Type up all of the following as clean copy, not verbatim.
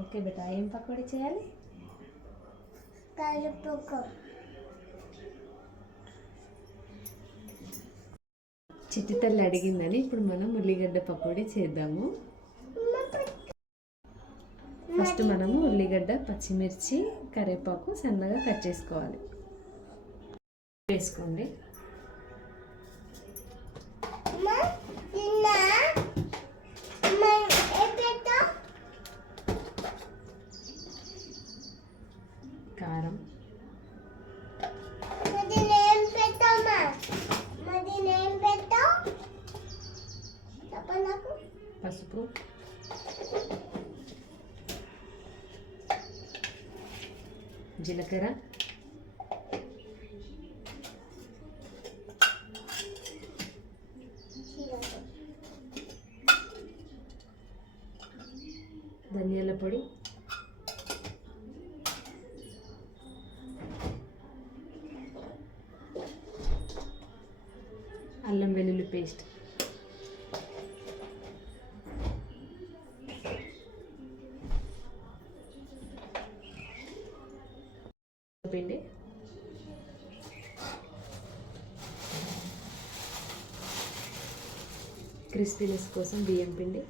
Okay బేటా, ఏం పకోడీ చేయాలి? చిట్టి తల్లి అడిగిందని ఇప్పుడు మనం ఉల్లిగడ్డ పకోడీ చేద్దాము. ఫస్ట్ మనము ఉల్లిగడ్డ, పచ్చిమిర్చి, కరివేపాకు సన్నగా కట్ చేసుకోవాలి. వేసుకోండి. కారం, పసుపు, జీలకర్ర, ధనియాల పొడి, అల్లం వెల్లుల్లి పేస్ట్, పిండి, క్రిస్పీనెస్ కోసం బియ్యం పిండి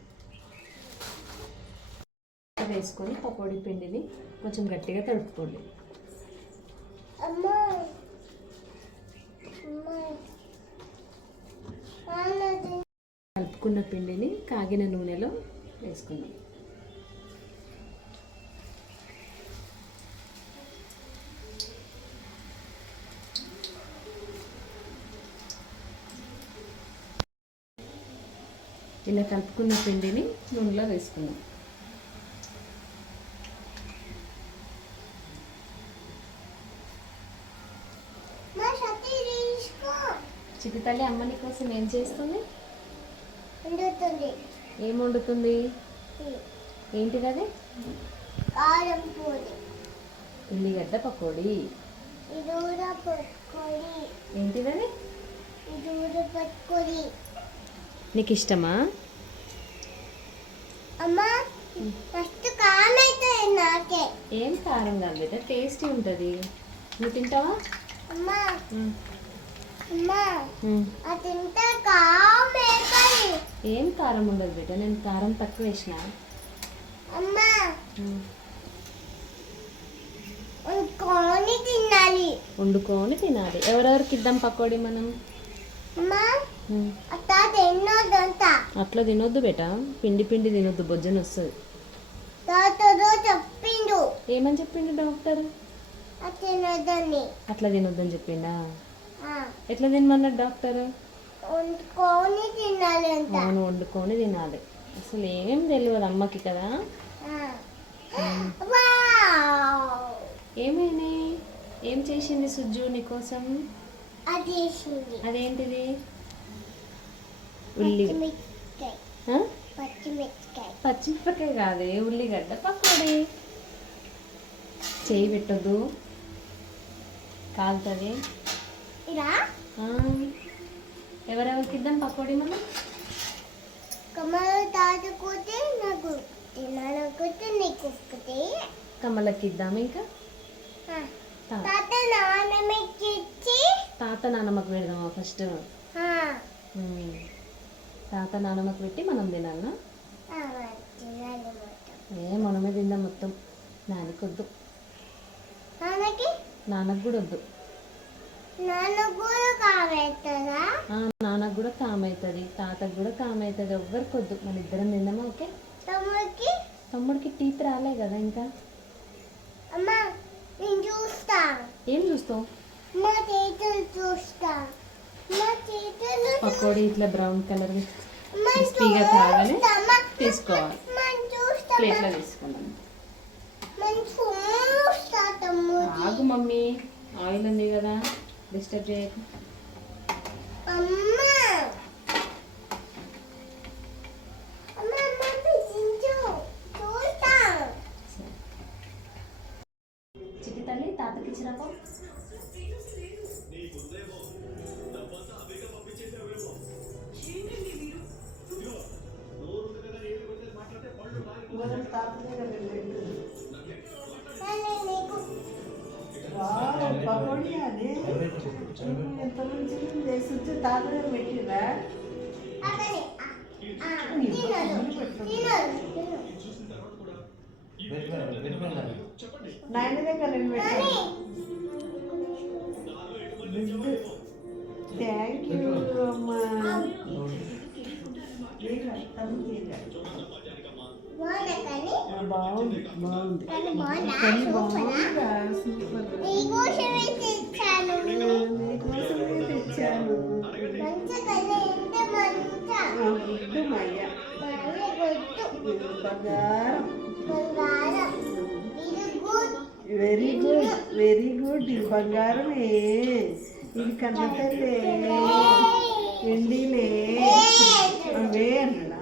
వేసుకొని పకోడీ పిండిని కొంచెం గట్టిగా తడుపుకోండి. కలుపుకున్న పిండిని కాగిన నూనెలో వేసుకుందాం. ఇలా కలుపుకున్న పిండిని నూనెలో వేసుకుందాం. చిట్టి తల్లి అమ్మని కోసం ఏం చేస్తుంది? ఏం వండుతుంది? ఏంటిది అది? ఉల్లిగడ్డ పకోడీ. ఏంటిది అది? నీకు ఇష్టమా? ఏం కారం కాదు బిడ్డ, టేస్టీ ఉంటుంది. నువ్వు తింటావా? ఏం కారం ఉండదు బిడ్డ, నేను కారం తక్కువ వేసిన. వండుకొని తినాలి. ఎవరెవరికి ఇద్దాం పకోడీ మనం? అట్లా తినొద్దు బేట, పిండి పిండి తినొద్దు, బొజ్జన వస్తుంది. ఏమని చెప్పిండు డాక్టర్? అట్లా తినొద్దని చెప్పిండా? ఎట్లా తినమన్నాడు డాక్టర్? అవును, వండుకొని తినాలి. అసలు ఏం తెలియదు అమ్మకి కదా. ఏమైనా ఏం చేసింది సుజ్జు నీకోసం? అదేంటిది? పచ్చిమిరపకాయ కాదే, ఉల్లిగడ్డ పకోడీ. చేయి పెట్టద్దు, కాలుతుంది. ఎవరెవరికి ఇద్దాం పకోడీ మనం? కమలకి ఇద్దాం. ఇంకా తాత నానమ్మకి పెడదామా ఫస్ట్? తాత నానమ్మకి పెట్టి మనం తినాలనా? మనమే తిందాం మొత్తం. నాన్నకి వద్దు, నాన్నకు కూడా వద్దు. నాన్నకు కూడా కామవుతుంది, తాతకు కూడా కామవుతుంది. ఎవ్వరికి వద్దు, మన ఇద్దరం తిందామా? ఓకే. తమ్ముడికి టీత్ రాలే కదా ఇంకా. ఏం చూస్తావు? పకోడీ ఇట్లా బ్రౌన్ కలర్ క్రిస్పీగా కాగానే తీసుకోవాలి. ప్లేట్లో తీసుకున్నాం. ఆగు మమ్మీ, ఆయిల్ ఉంది కదా, డిస్టర్బ్ చేయకు. చిట్టి తల్లి తాతకి ఇచ్చిరాపో. పకోడీ అది ఎంత మంచిగా చేసి వచ్చి తాత దగ్గర పెట్టిరా నాయన దగ్గర రెండు పెట్టాను థ్యాంక్ యూ అమ్మా బాగుంది బాగుంది కానీ బాగుందా సూపర్ నీకోసమే తెచ్చాను బంగారం వెరీ గుడ్ వెరీ గుడ్ ఇది బంగారమే ఇది కన్నతల్లే ఎండిలే అవే అన్నాడు